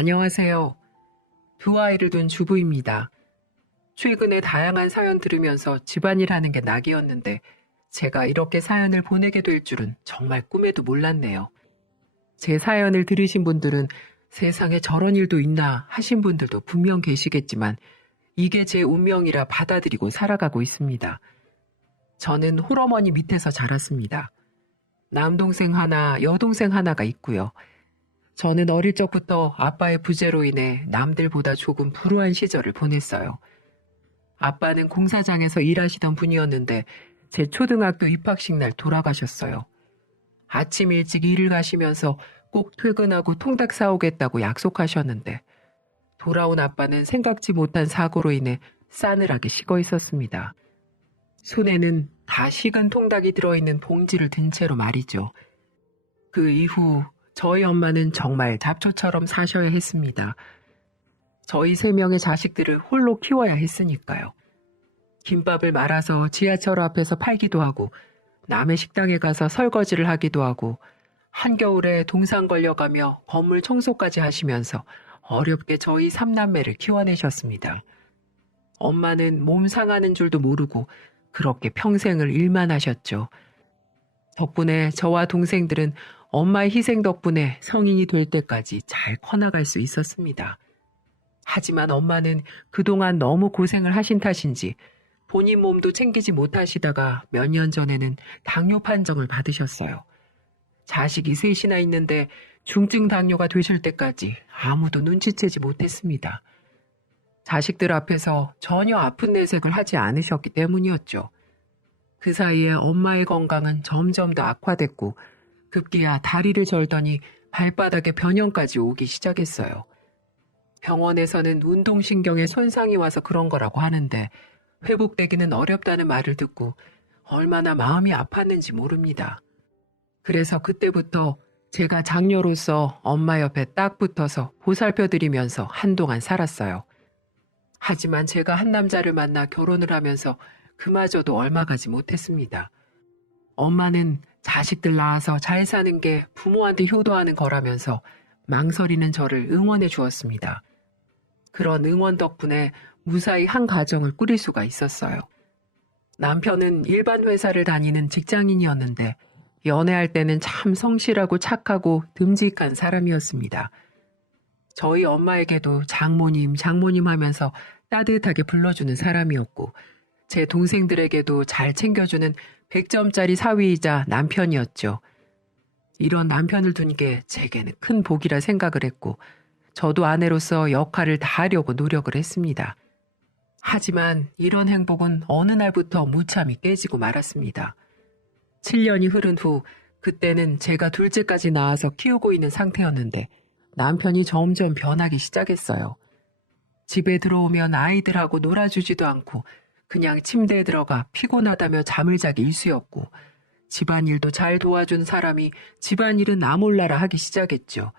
안녕하세요. 두 아이를 둔 주부입니다. 최근에 다양한 사연 들으면서 집안일 하는 게 낙이었는데 제가 이렇게 사연을 보내게 될 줄은 정말 꿈에도 몰랐네요. 제 사연을 들으신 분들은 세상에 저런 일도 있나 하신 분들도 분명 계시겠지만 이게 제 운명이라 받아들이고 살아가고 있습니다. 저는 홀어머니 밑에서 자랐습니다. 남동생 하나, 여동생 하나가 있고요. 저는 어릴 적부터 아빠의 부재로 인해 남들보다 조금 불우한 시절을 보냈어요. 아빠는 공사장에서 일하시던 분이었는데 제 초등학교 입학식 날 돌아가셨어요. 아침 일찍 일을 가시면서 꼭 퇴근하고 통닭 사오겠다고 약속하셨는데 돌아온 아빠는 생각지 못한 사고로 인해 싸늘하게 식어 있었습니다. 손에는 다 식은 통닭이 들어있는 봉지를 든 채로 말이죠. 그 이후 저희 엄마는 정말 잡초처럼 사셔야 했습니다. 저희 세 명의 자식들을 홀로 키워야 했으니까요. 김밥을 말아서 지하철 앞에서 팔기도 하고 남의 식당에 가서 설거지를 하기도 하고 한겨울에 동상 걸려가며 건물 청소까지 하시면서 어렵게 저희 삼남매를 키워내셨습니다. 엄마는 몸 상하는 줄도 모르고 그렇게 평생을 일만 하셨죠. 덕분에 저와 동생들은 엄마의 희생 덕분에 성인이 될 때까지 잘 커나갈 수 있었습니다. 하지만 엄마는 그동안 너무 고생을 하신 탓인지 본인 몸도 챙기지 못하시다가 몇 년 전에는 당뇨 판정을 받으셨어요. 자식이 셋이나 있는데 중증 당뇨가 되실 때까지 아무도 눈치채지 못했습니다. 자식들 앞에서 전혀 아픈 내색을 하지 않으셨기 때문이었죠. 그 사이에 엄마의 건강은 점점 더 악화됐고 급기야 다리를 절더니 발바닥에 변형까지 오기 시작했어요. 병원에서는 운동신경에 손상이 와서 그런 거라고 하는데 회복되기는 어렵다는 말을 듣고 얼마나 마음이 아팠는지 모릅니다. 그래서 그때부터 제가 장녀로서 엄마 옆에 딱 붙어서 보살펴드리면서 한동안 살았어요. 하지만 제가 한 남자를 만나 결혼을 하면서 그마저도 얼마 가지 못했습니다. 엄마는 자식들 낳아서 잘 사는 게 부모한테 효도하는 거라면서 망설이는 저를 응원해 주었습니다. 그런 응원 덕분에 무사히 한 가정을 꾸릴 수가 있었어요. 남편은 일반 회사를 다니는 직장인이었는데 연애할 때는 참 성실하고 착하고 듬직한 사람이었습니다. 저희 엄마에게도 장모님, 장모님 하면서 따뜻하게 불러주는 사람이었고 제 동생들에게도 잘 챙겨주는 100점짜리 사위이자 남편이었죠. 이런 남편을 둔 게 제게는 큰 복이라 생각을 했고 저도 아내로서 역할을 다하려고 노력을 했습니다. 하지만 이런 행복은 어느 날부터 무참히 깨지고 말았습니다. 7년이 흐른 후 그때는 제가 둘째까지 낳아서 키우고 있는 상태였는데 남편이 점점 변하기 시작했어요. 집에 들어오면 아이들하고 놀아주지도 않고 그냥 침대에 들어가 피곤하다며 잠을 자기 일쑤였고 집안일도 잘 도와준 사람이 집안일은 나 몰라라 하기 시작했죠.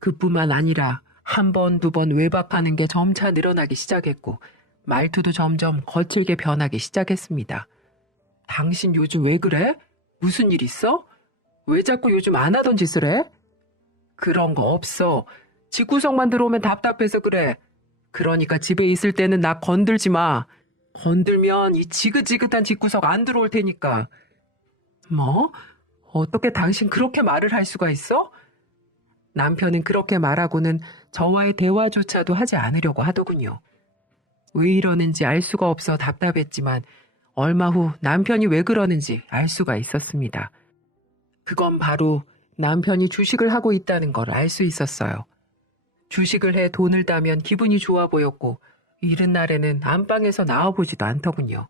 그뿐만 아니라 한 번, 두 번 외박하는 게 점차 늘어나기 시작했고 말투도 점점 거칠게 변하기 시작했습니다. 당신 요즘 왜 그래? 무슨 일 있어? 왜 자꾸 요즘 안 하던 짓을 해? 그런 거 없어. 집구석만 들어오면 답답해서 그래. 그러니까 집에 있을 때는 나 건들지 마. 건들면 이 지긋지긋한 집구석 안 들어올 테니까. 뭐? 어떻게 당신 그렇게 말을 할 수가 있어? 남편은 그렇게 말하고는 저와의 대화조차도 하지 않으려고 하더군요. 왜 이러는지 알 수가 없어 답답했지만 얼마 후 남편이 왜 그러는지 알 수가 있었습니다. 그건 바로 남편이 주식을 하고 있다는 걸 알 수 있었어요. 주식을 해 돈을 따면 기분이 좋아 보였고 이른 날에는 안방에서 나와보지도 않더군요.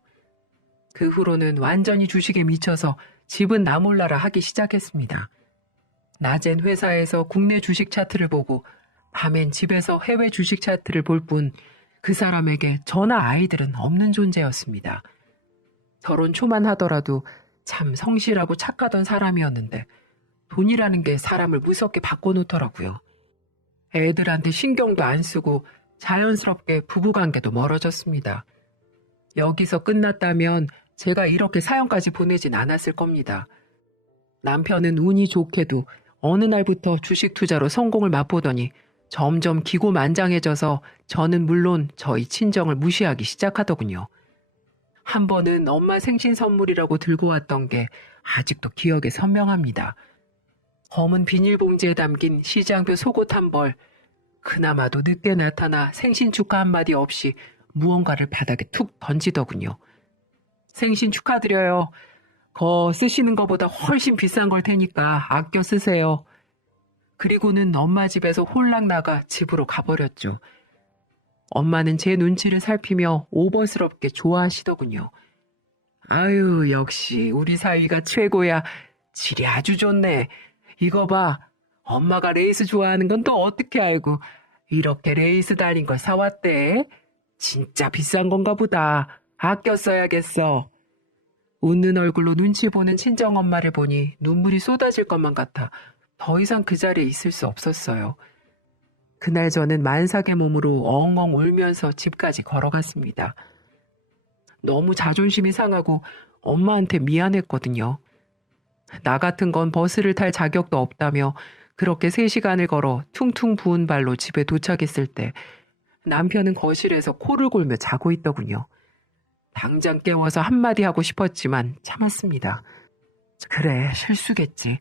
그 후로는 완전히 주식에 미쳐서 집은 나몰라라 하기 시작했습니다. 낮엔 회사에서 국내 주식 차트를 보고 밤엔 집에서 해외 주식 차트를 볼 뿐 그 사람에게 저나 아이들은 없는 존재였습니다. 결혼 초만 하더라도 참 성실하고 착하던 사람이었는데 돈이라는 게 사람을 무섭게 바꿔놓더라고요. 애들한테 신경도 안 쓰고 자연스럽게 부부관계도 멀어졌습니다. 여기서 끝났다면 제가 이렇게 사연까지 보내진 않았을 겁니다. 남편은 운이 좋게도 어느 날부터 주식 투자로 성공을 맛보더니 점점 기고만장해져서 저는 물론 저희 친정을 무시하기 시작하더군요. 한 번은 엄마 생신 선물이라고 들고 왔던 게 아직도 기억에 선명합니다. 검은 비닐봉지에 담긴 시장표 속옷 한 벌. 그나마도 늦게 나타나 생신 축하 한마디 없이 무언가를 바닥에 툭 던지더군요. 생신 축하드려요. 거 쓰시는 것보다 훨씬 비싼 걸 테니까 아껴 쓰세요. 그리고는 엄마 집에서 홀랑 나가 집으로 가버렸죠. 엄마는 제 눈치를 살피며 오버스럽게 좋아하시더군요. 아유, 역시 우리 사위가 최고야. 질이 아주 좋네. 이거 봐. 엄마가 레이스 좋아하는 건 또 어떻게 알고 이렇게 레이스 달린 걸 사왔대? 진짜 비싼 건가 보다. 아껴 써야겠어. 웃는 얼굴로 눈치 보는 친정 엄마를 보니 눈물이 쏟아질 것만 같아 더 이상 그 자리에 있을 수 없었어요. 그날 저는 만삭의 몸으로 엉엉 울면서 집까지 걸어갔습니다. 너무 자존심이 상하고 엄마한테 미안했거든요. 나 같은 건 버스를 탈 자격도 없다며 그렇게 3시간을 걸어 퉁퉁 부은 발로 집에 도착했을 때 남편은 거실에서 코를 골며 자고 있더군요. 당장 깨워서 한마디 하고 싶었지만 참았습니다. 그래, 실수겠지.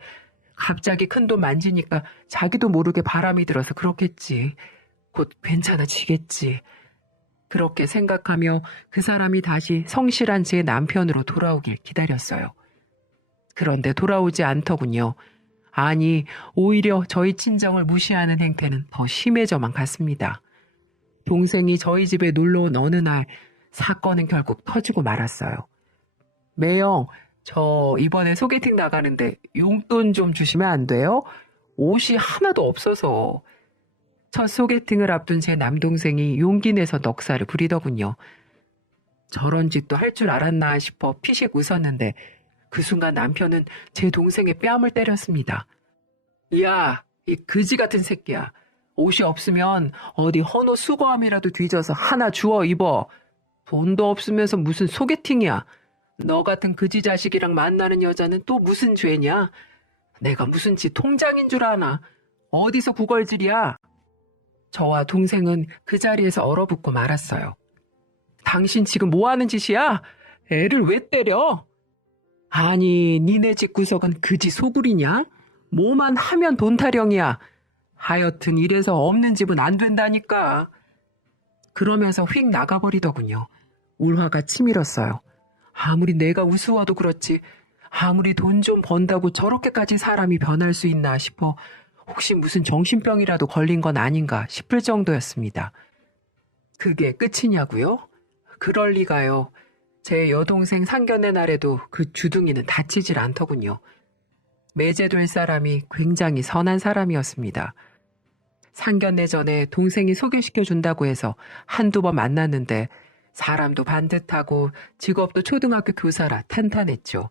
갑자기 큰 돈 만지니까 자기도 모르게 바람이 들어서 그렇겠지. 곧 괜찮아지겠지. 그렇게 생각하며 그 사람이 다시 성실한 제 남편으로 돌아오길 기다렸어요. 그런데 돌아오지 않더군요. 아니, 오히려 저희 친정을 무시하는 행태는 더 심해져만 갔습니다. 동생이 저희 집에 놀러 온 어느 날 사건은 결국 터지고 말았어요. 매영, 저 이번에 소개팅 나가는데 용돈 좀 주시면 안 돼요? 옷이 하나도 없어서. 첫 소개팅을 앞둔 제 남동생이 용기 내서 넉살을 부리더군요. 저런 짓도 할 줄 알았나 싶어 피식 웃었는데 그 순간 남편은 제 동생의 뺨을 때렸습니다. 야, 이 그지 같은 새끼야. 옷이 없으면 어디 헌옷 수거함이라도 뒤져서 하나 주워 입어. 돈도 없으면서 무슨 소개팅이야. 너 같은 그지 자식이랑 만나는 여자는 또 무슨 죄냐? 내가 무슨 지 통장인 줄 아나? 어디서 구걸질이야? 저와 동생은 그 자리에서 얼어붙고 말았어요. 당신 지금 뭐 하는 짓이야? 애를 왜 때려? 아니, 니네 집 구석은 그지 소굴이냐? 뭐만 하면 돈 타령이야. 하여튼 이래서 없는 집은 안 된다니까. 그러면서 휙 나가버리더군요. 울화가 치밀었어요. 아무리 내가 우스워도 그렇지, 아무리 돈 좀 번다고 저렇게까지 사람이 변할 수 있나 싶어 혹시 무슨 정신병이라도 걸린 건 아닌가 싶을 정도였습니다. 그게 끝이냐고요? 그럴 리가요. 제 여동생 상견례 날에도 그 주둥이는 다치질 않더군요. 매제될 사람이 굉장히 선한 사람이었습니다. 상견례 전에 동생이 소개시켜 준다고 해서 한두 번 만났는데 사람도 반듯하고 직업도 초등학교 교사라 탄탄했죠.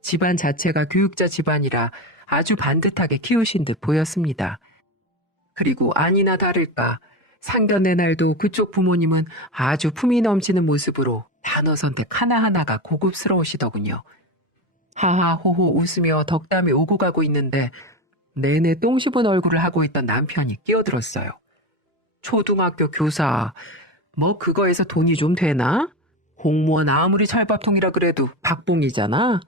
집안 자체가 교육자 집안이라 아주 반듯하게 키우신 듯 보였습니다. 그리고 아니나 다를까 상견례 날도 그쪽 부모님은 아주 품이 넘치는 모습으로 단어 선택 하나하나가 고급스러우시더군요. 하하호호 웃으며 덕담이 오고 가고 있는데 내내 똥 씹은 얼굴을 하고 있던 남편이 끼어들었어요. 초등학교 교사, 뭐 그거에서 돈이 좀 되나? 공무원 아무리 철밥통이라 그래도 박봉이잖아.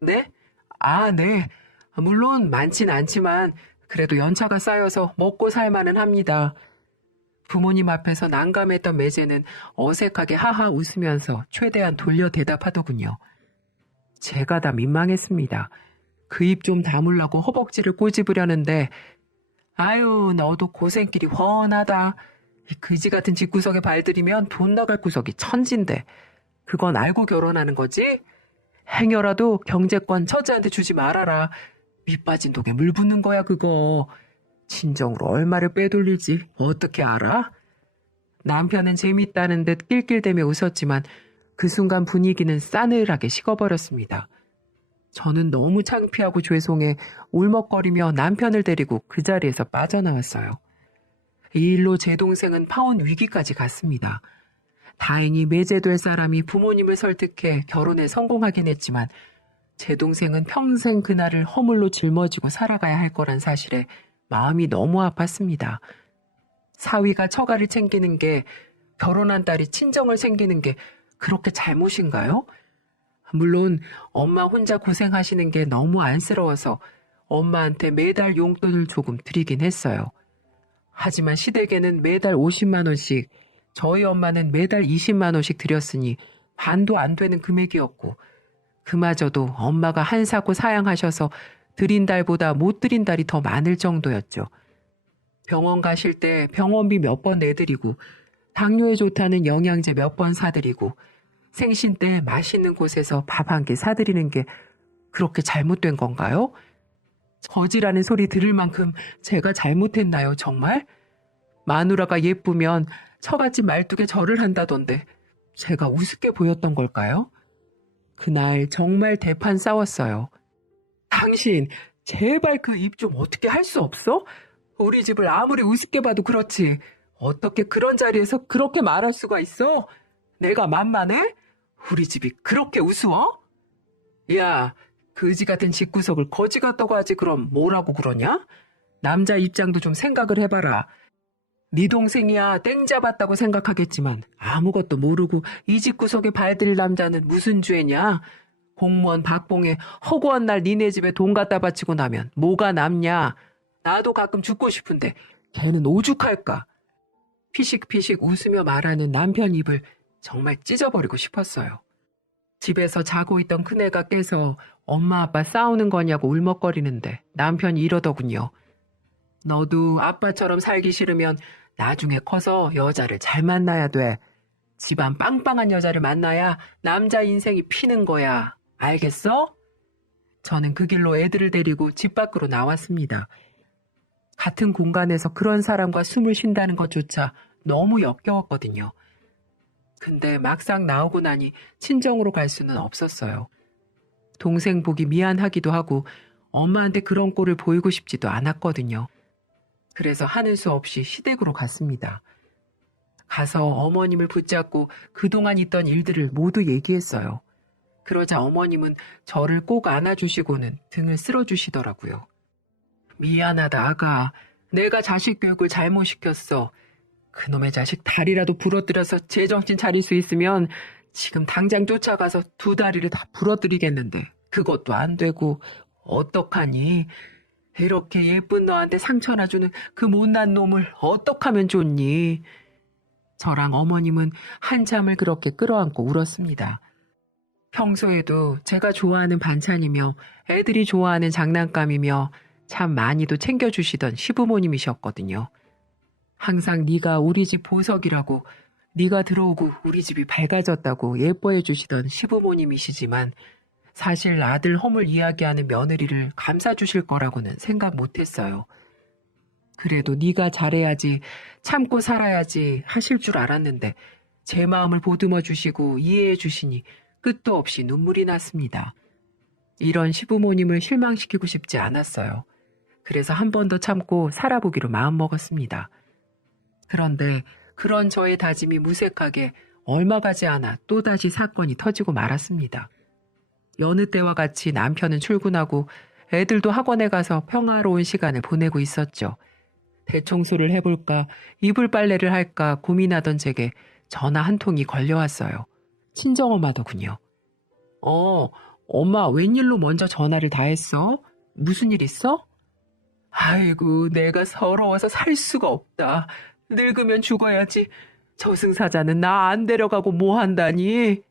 네? 아, 네. 물론 많진 않지만 그래도 연차가 쌓여서 먹고 살만은 합니다. 부모님 앞에서 난감했던 매제는 어색하게 하하 웃으면서 최대한 돌려 대답하더군요. 제가 다 민망했습니다. 그 입 좀 다물라고 허벅지를 꼬집으려는데 아유 너도 고생길이 훤하다. 이 그지 같은 집구석에 발들이면 돈 나갈 구석이 천진데 그건 알고 결혼하는 거지? 행여라도 경제권 처제한테 주지 말아라. 밑빠진 독에 물 붓는 거야 그거. 친정으로 얼마를 빼돌릴지 어떻게 알아? 남편은 재밌다는 듯 낄낄대며 웃었지만 그 순간 분위기는 싸늘하게 식어버렸습니다. 저는 너무 창피하고 죄송해 울먹거리며 남편을 데리고 그 자리에서 빠져나왔어요. 이 일로 제 동생은 파혼 위기까지 갔습니다. 다행히 매제될 사람이 부모님을 설득해 결혼에 성공하긴 했지만 제 동생은 평생 그날을 허물로 짊어지고 살아가야 할 거란 사실에 마음이 너무 아팠습니다. 사위가 처가를 챙기는 게 결혼한 딸이 친정을 챙기는 게 그렇게 잘못인가요? 물론 엄마 혼자 고생하시는 게 너무 안쓰러워서 엄마한테 매달 용돈을 조금 드리긴 했어요. 하지만 시댁에는 매달 50만 원씩, 저희 엄마는 매달 20만 원씩 드렸으니 반도 안 되는 금액이었고, 그마저도 엄마가 한사코 사양하셔서 드린 달보다 못 드린 달이 더 많을 정도였죠. 병원 가실 때 병원비 몇 번 내드리고, 당뇨에 좋다는 영양제 몇 번 사드리고, 생신 때 맛있는 곳에서 밥 한 끼 사드리는 게 그렇게 잘못된 건가요? 거지라는 소리 들을 만큼 제가 잘못했나요, 정말? 마누라가 예쁘면 처갓집 말뚝에 절을 한다던데 제가 우습게 보였던 걸까요? 그날 정말 대판 싸웠어요. 당신, 제발 그 입 좀 어떻게 할 수 없어? 우리 집을 아무리 우습게 봐도 그렇지. 어떻게 그런 자리에서 그렇게 말할 수가 있어? 내가 만만해? 우리 집이 그렇게 우스워? 야, 그지 같은 집구석을 거지 같다고 하지 그럼 뭐라고 그러냐? 남자 입장도 좀 생각을 해봐라. 네 동생이야 땡 잡았다고 생각하겠지만 아무것도 모르고 이 집구석에 발들 남자는 무슨 죄냐? 공무원 박봉에 허구한 날 니네 집에 돈 갖다 바치고 나면 뭐가 남냐? 나도 가끔 죽고 싶은데 걔는 오죽할까? 피식피식 웃으며 말하는 남편 입을 정말 찢어버리고 싶었어요. 집에서 자고 있던 큰애가 깨서 엄마 아빠 싸우는 거냐고 울먹거리는데 남편이 이러더군요. 너도 아빠처럼 살기 싫으면 나중에 커서 여자를 잘 만나야 돼. 집안 빵빵한 여자를 만나야 남자 인생이 피는 거야. 알겠어? 저는 그 길로 애들을 데리고 집 밖으로 나왔습니다. 같은 공간에서 그런 사람과 숨을 쉰다는 것조차 너무 역겨웠거든요. 근데 막상 나오고 나니 친정으로 갈 수는 없었어요. 동생 보기 미안하기도 하고 엄마한테 그런 꼴을 보이고 싶지도 않았거든요. 그래서 하는 수 없이 시댁으로 갔습니다. 가서 어머님을 붙잡고 그동안 있던 일들을 모두 얘기했어요. 그러자 어머님은 저를 꼭 안아주시고는 등을 쓸어주시더라고요. 미안하다, 아가. 내가 자식 교육을 잘못 시켰어. 그놈의 자식 다리라도 부러뜨려서 제정신 차릴 수 있으면 지금 당장 쫓아가서 두 다리를 다 부러뜨리겠는데 그것도 안 되고 어떡하니? 이렇게 예쁜 너한테 상처나 주는 그 못난 놈을 어떡하면 좋니? 저랑 어머님은 한참을 그렇게 끌어안고 울었습니다. 평소에도 제가 좋아하는 반찬이며 애들이 좋아하는 장난감이며 참 많이도 챙겨주시던 시부모님이셨거든요. 항상 네가 우리 집 보석이라고 네가 들어오고 우리 집이 밝아졌다고 예뻐해 주시던 시부모님이시지만 사실 아들 허물 이야기하는 며느리를 감싸 주실 거라고는 생각 못 했어요. 그래도 네가 잘해야지 참고 살아야지 하실 줄 알았는데 제 마음을 보듬어 주시고 이해해 주시니 끝도 없이 눈물이 났습니다. 이런 시부모님을 실망시키고 싶지 않았어요. 그래서 한 번 더 참고 살아보기로 마음먹었습니다. 그런데 그런 저의 다짐이 무색하게 얼마 가지 않아 또다시 사건이 터지고 말았습니다. 여느 때와 같이 남편은 출근하고 애들도 학원에 가서 평화로운 시간을 보내고 있었죠. 대청소를 해볼까, 이불 빨래를 할까 고민하던 제게 전화 한 통이 걸려왔어요. 친정엄마더군요. 어, 엄마 웬일로 먼저 전화를 다 했어? 무슨 일 있어? 아이고, 내가 서러워서 살 수가 없다. 늙으면 죽어야지. 저승사자는 나 안 데려가고 뭐 한다니?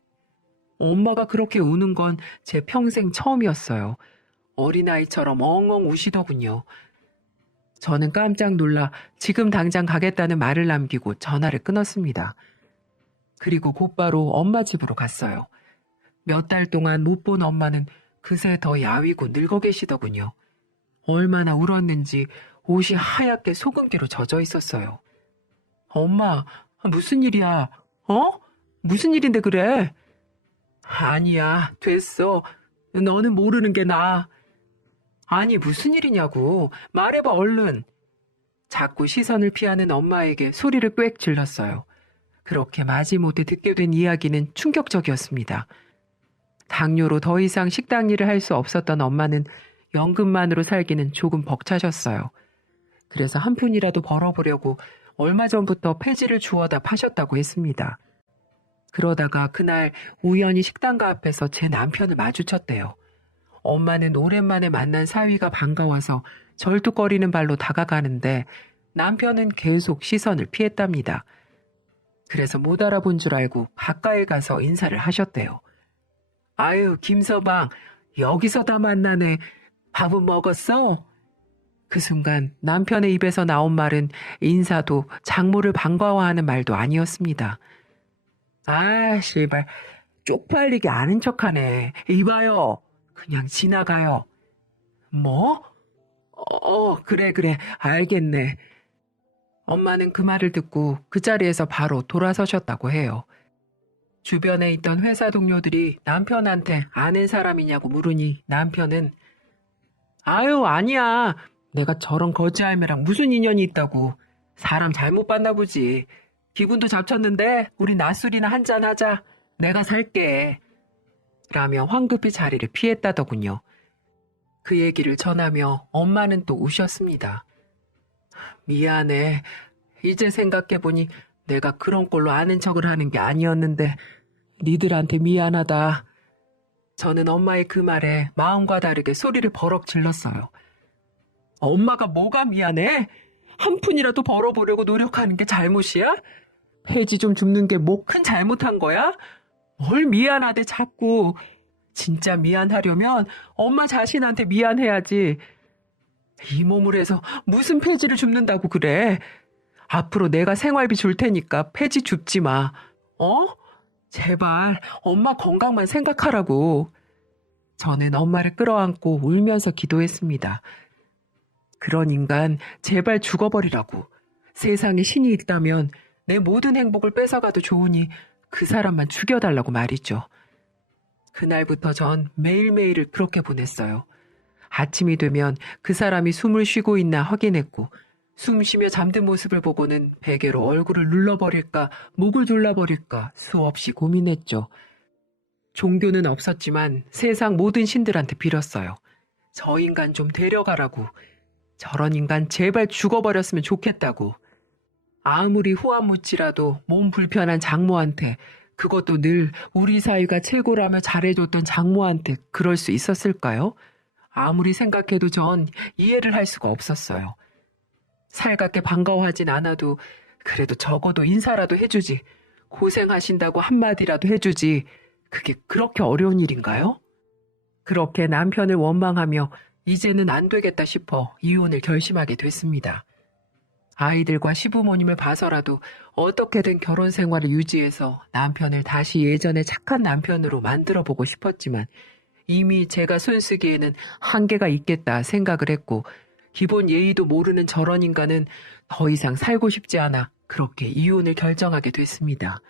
엄마가 그렇게 우는 건 제 평생 처음이었어요. 어린아이처럼 엉엉 우시더군요. 저는 깜짝 놀라 지금 당장 가겠다는 말을 남기고 전화를 끊었습니다. 그리고 곧바로 엄마 집으로 갔어요. 몇 달 동안 못 본 엄마는 그새 더 야위고 늙어 계시더군요. 얼마나 울었는지 옷이 하얗게 소금기로 젖어 있었어요. 엄마, 무슨 일이야? 어? 무슨 일인데 그래? 아니야, 됐어. 너는 모르는 게 나아. 아니, 무슨 일이냐고. 말해봐, 얼른. 자꾸 시선을 피하는 엄마에게 소리를 꽥 질렀어요. 그렇게 마지못해 듣게 된 이야기는 충격적이었습니다. 당뇨로 더 이상 식당 일을 할 수 없었던 엄마는 연금만으로 살기는 조금 벅차셨어요. 그래서 한 푼이라도 벌어보려고 얼마 전부터 폐지를 주워다 파셨다고 했습니다. 그러다가 그날 우연히 식당가 앞에서 제 남편을 마주쳤대요. 엄마는 오랜만에 만난 사위가 반가워서 절뚝거리는 발로 다가가는데 남편은 계속 시선을 피했답니다. 그래서 못 알아본 줄 알고 가까이 가서 인사를 하셨대요. 아유, 김서방, 여기서 다 만나네. 밥은 먹었어? 그 순간 남편의 입에서 나온 말은 인사도 장모를 반가워하는 말도 아니었습니다. 아, 씨발. 쪽팔리게 아는 척하네. 이봐요. 그냥 지나가요. 뭐? 어, 그래, 그래. 알겠네. 엄마는 그 말을 듣고 그 자리에서 바로 돌아서셨다고 해요. 주변에 있던 회사 동료들이 남편한테 아는 사람이냐고 물으니 남편은 아유, 아니야. 내가 저런 거지 할매랑 무슨 인연이 있다고. 사람 잘못 봤나 보지. 기분도 잡쳤는데 우리 낮술이나 한잔 하자. 내가 살게. 라며 황급히 자리를 피했다더군요. 그 얘기를 전하며 엄마는 또 우셨습니다. 미안해. 이제 생각해보니 내가 그런 꼴로 아는 척을 하는 게 아니었는데 니들한테 미안하다. 저는 엄마의 그 말에 마음과 다르게 소리를 버럭 질렀어요. 엄마가 뭐가 미안해? 한 푼이라도 벌어보려고 노력하는 게 잘못이야? 폐지 좀 줍는 게 뭐 큰 잘못한 거야? 뭘 미안하대 자꾸. 진짜 미안하려면 엄마 자신한테 미안해야지. 이 몸을 해서 무슨 폐지를 줍는다고 그래. 앞으로 내가 생활비 줄 테니까 폐지 줍지 마. 어? 제발 엄마 건강만 생각하라고. 저는 엄마를 끌어안고 울면서 기도했습니다. 그런 인간 제발 죽어버리라고. 세상에 신이 있다면 내 모든 행복을 뺏어가도 좋으니 그 사람만 죽여달라고 말이죠. 그날부터 전 매일매일을 그렇게 보냈어요. 아침이 되면 그 사람이 숨을 쉬고 있나 확인했고 숨 쉬며 잠든 모습을 보고는 베개로 얼굴을 눌러버릴까 목을 졸라버릴까 수없이 고민했죠. 종교는 없었지만 세상 모든 신들한테 빌었어요. 저 인간 좀 데려가라고. 저런 인간 제발 죽어버렸으면 좋겠다고. 아무리 후한무치라도 몸 불편한 장모한테 그것도 늘 우리 사이가 최고라며 잘해줬던 장모한테 그럴 수 있었을까요? 아무리 생각해도 전 이해를 할 수가 없었어요. 살갑게 반가워하진 않아도 그래도 적어도 인사라도 해주지. 고생하신다고 한마디라도 해주지. 그게 그렇게 어려운 일인가요? 그렇게 남편을 원망하며 이제는 안 되겠다 싶어 이혼을 결심하게 됐습니다. 아이들과 시부모님을 봐서라도 어떻게든 결혼 생활을 유지해서 남편을 다시 예전의 착한 남편으로 만들어 보고 싶었지만 이미 제가 손쓰기에는 한계가 있겠다 생각을 했고 기본 예의도 모르는 저런 인간은 더 이상 살고 싶지 않아 그렇게 이혼을 결정하게 됐습니다.